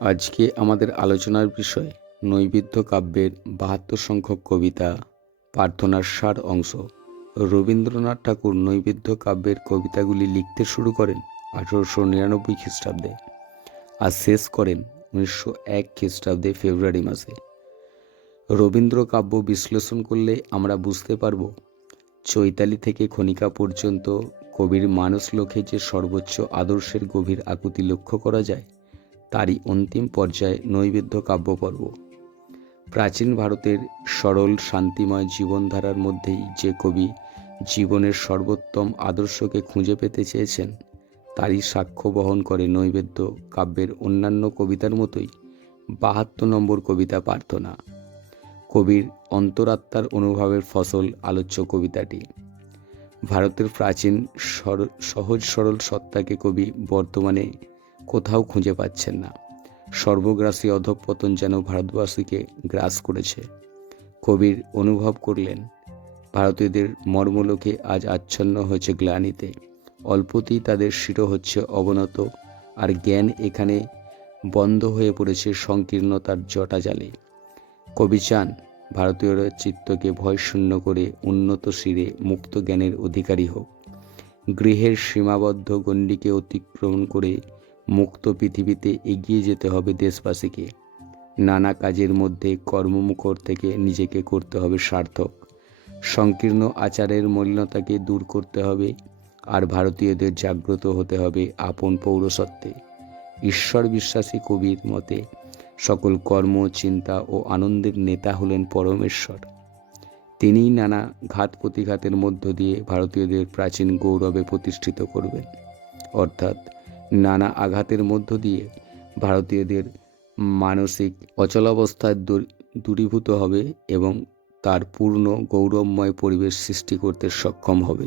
আজকে আমাদের আলোচনার বিষয় নৈবেদ্য কাব্যের ৭২ সংখ্যক কবিতা প্রার্থনার সার অংশ। রবীন্দ্রনাথ ঠাকুর নৈবেদ্য কাব্যের কবিতাগুলি লিখতে শুরু করেন ১৮৯৯ খ্রিস্টাব্দে আর শেষ করেন ১৯০১ খ্রিস্টাব্দে ফেব্রুয়ারি মাসে। রবীন্দ্র কাব্য বিশ্লেষণ করলে আমরা বুঝতে পারব চৈতালি থেকে খনিকা পর্যন্ত কবির মানুষলোকে যে সর্বোচ্চ আদর্শের গভীর আকুতি লক্ষ্য করা যায় তারই অন্তিম পর্যায়ে নৈবেদ্য কাব্যপর্ব। প্রাচীন ভারতের সরল শান্তিময় জীবনধারার মধ্যেই যে কবি জীবনের সর্বোত্তম আদর্শকে খুঁজে পেতে চেয়েছেন তারই সাক্ষ্য বহন করে নৈবেদ্য কাব্যের অন্যান্য কবিতার মতোই ৭২ নম্বর কবিতা প্রার্থনা। কবির অন্তরাত্মার অনুভবের ফসল আলোচ্য কবিতাটি। ভারতের প্রাচীন সহজ সরল সত্তাকে কবি বর্তমানে কোথাও খুঁজে পাচ্ছেন না। সর্বগ্রাসী অধঃপতন যেন ভারতবাসীকে গ্রাস করেছে। কবির অনুভব করলেন ভারতীয়দের মর্মলোকে আজ আচ্ছন্ন হয়েছে গ্লানিতে, অল্পতেই তাদের শির হচ্ছে অবনত, আর জ্ঞান এখানে বন্ধ হয়ে পড়েছে সংকীর্ণতার জটাজালে। কবি চান ভারতীয়রা চিত্তকে ভয়শূন্য করে উন্নত শিরে মুক্ত জ্ঞানের অধিকারী হোক। গৃহের সীমাবদ্ধ গণ্ডিকে অতিক্রমণ করে মুক্ত পৃথিবীতে এগিয়ে যেতে হবে দেশবাসীকে। নানা কাজের মধ্যে কর্মমুখর থেকে নিজেকে করতে হবে সার্থক। সংকীর্ণ আচারের মলিনতাকে দূর করতে হবে, আর ভারতীয়দের জাগ্রত হতে হবে আপন পৌরসত্বে। ঈশ্বর বিশ্বাসী কবির মতে সকল কর্ম, চিন্তা ও আনন্দের নেতা হলেন পরমেশ্বর। তিনিই নানা ঘাত প্রতিঘাতের মধ্য দিয়ে ভারতীয়দের প্রাচীন গৌরবে প্রতিষ্ঠিত করবেন, অর্থাৎ নানা আঘাতের মধ্য দিয়ে ভারতীয়দের মানসিক অচলাবস্থায় দূরীভূত হবে এবং তার পূর্ণ গৌরবময় পরিবেশ সৃষ্টি করতে সক্ষম হবে।